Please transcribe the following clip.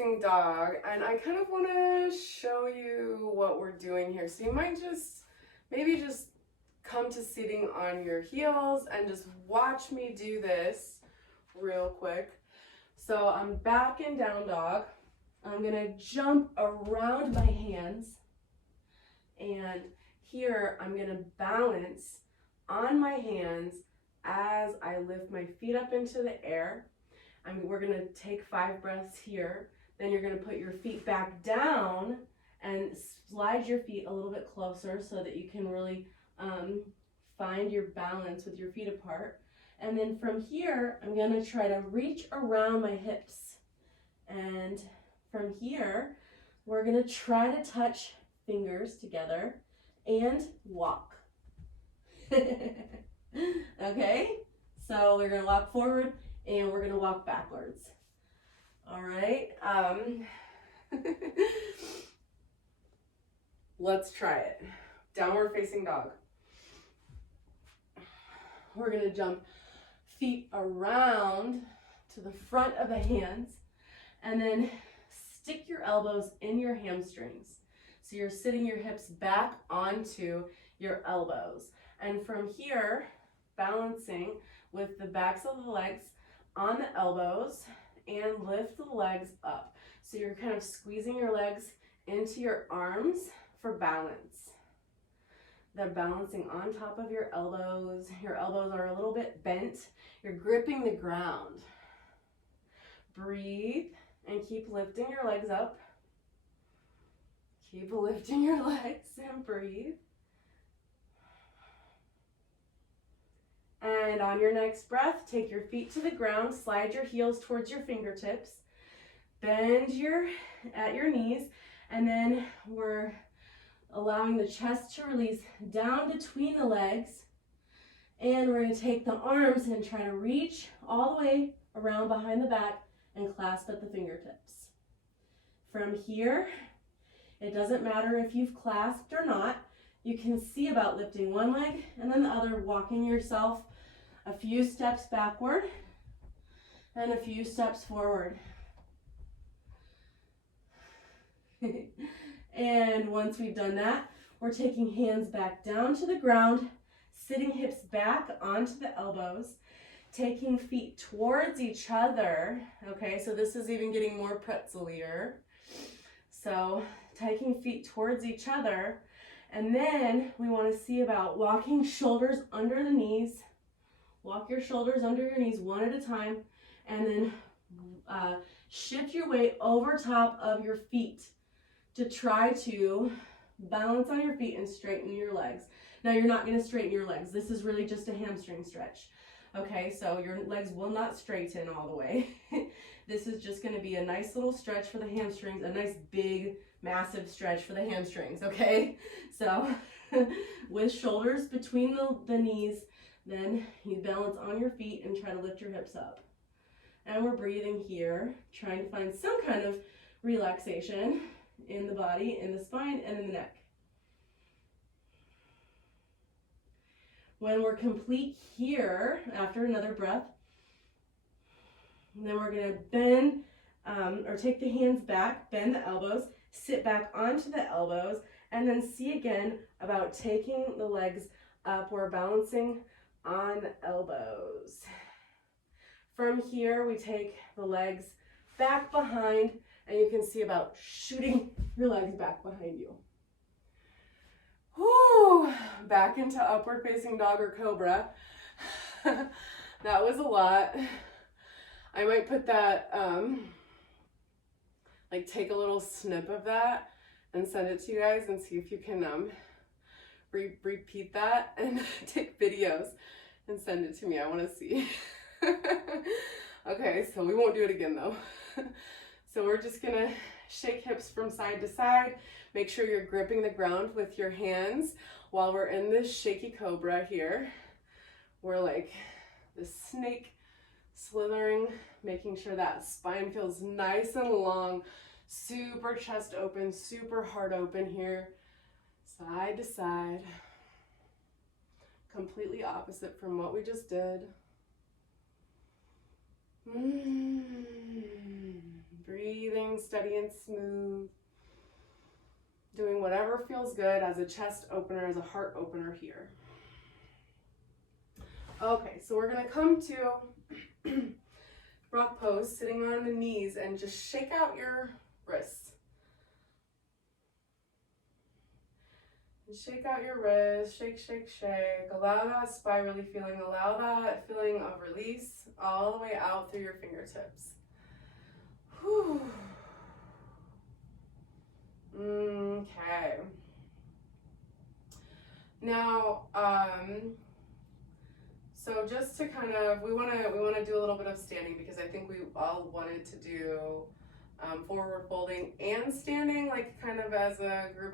facing dog, and I kind of want to show you what we're doing here. So you might maybe just come to sitting on your heels and just watch me do this real quick. So I'm back in down dog. I'm gonna jump around my hands, and here I'm gonna balance on my hands as I lift my feet up into the air. We're gonna take 5 breaths here. Then you're gonna put your feet back down and slide your feet a little bit closer so that you can really find your balance with your feet apart. And then from here, I'm gonna try to reach around my hips. And from here, we're gonna try to touch fingers together and walk. Okay, so we're gonna walk forward and we're gonna walk backwards. All right, let's try it. Downward facing dog. We're gonna jump feet around to the front of the hands, and then stick your elbows in your hamstrings. So you're sitting your hips back onto your elbows. And from here, balancing with the backs of the legs on the elbows, and lift the legs up. So you're kind of squeezing your legs into your arms for balance. They're balancing on top of your elbows. Your elbows are a little bit bent. You're gripping the ground. Breathe and keep lifting your legs up. Keep lifting your legs and breathe. And on your next breath, take your feet to the ground, slide your heels towards your fingertips, bend at your knees, and then we're allowing the chest to release down between the legs. And we're going to take the arms and try to reach all the way around behind the back and clasp at the fingertips. From here, it doesn't matter if you've clasped or not. You can see about lifting one leg and then the other, walking yourself a few steps backward and a few steps forward. And once we've done that, we're taking hands back down to the ground, sitting hips back onto the elbows, taking feet towards each other. Okay, so this is even getting more pretzel-ier. So taking feet towards each other, and then we want to see about walking shoulders under the knees. Walk your shoulders under your knees one at a time, and then shift your weight over top of your feet to try to balance on your feet and straighten your legs. Now you're not going to straighten your legs. This is really just a hamstring stretch. Okay, so your legs will not straighten all the way. This is just going to be a nice little stretch for the hamstrings, a nice big, massive stretch for the hamstrings, okay? So with shoulders between the knees, then you balance on your feet and try to lift your hips up. And we're breathing here, trying to find some kind of relaxation in the body, in the spine, and in the neck. When we're complete here, after another breath, then we're going to bend or take the hands back, bend the elbows, sit back onto the elbows, and then see again about taking the legs up. We're balancing on the elbows. From here, we take the legs back behind, and you can see about shooting your legs back behind you. Whew, back into upward facing dog or cobra. That was a lot. I might put that, like take a little snip of that and send it to you guys and see if you can repeat that and take videos and send it to me. I want to see. Okay, so we won't do it again though. So we're just gonna shake hips from side to side. Make sure you're gripping the ground with your hands while we're in this shaky cobra here. We're like the snake slithering, making sure that spine feels nice and long, super chest open, super heart open here, side to side. Completely opposite from what we just did. Breathing steady and smooth. Doing whatever feels good as a chest opener, as a heart opener here. Okay, so we're gonna come to rock pose, sitting on the knees, and just shake out your wrists. And shake out your wrists, shake, shake, shake. Allow that spirally feeling, allow that feeling of release all the way out through your fingertips. Whew. Okay. Now, so just to kind of, we want to do a little bit of standing, because I think we all wanted to do forward folding and standing, like kind of as a group.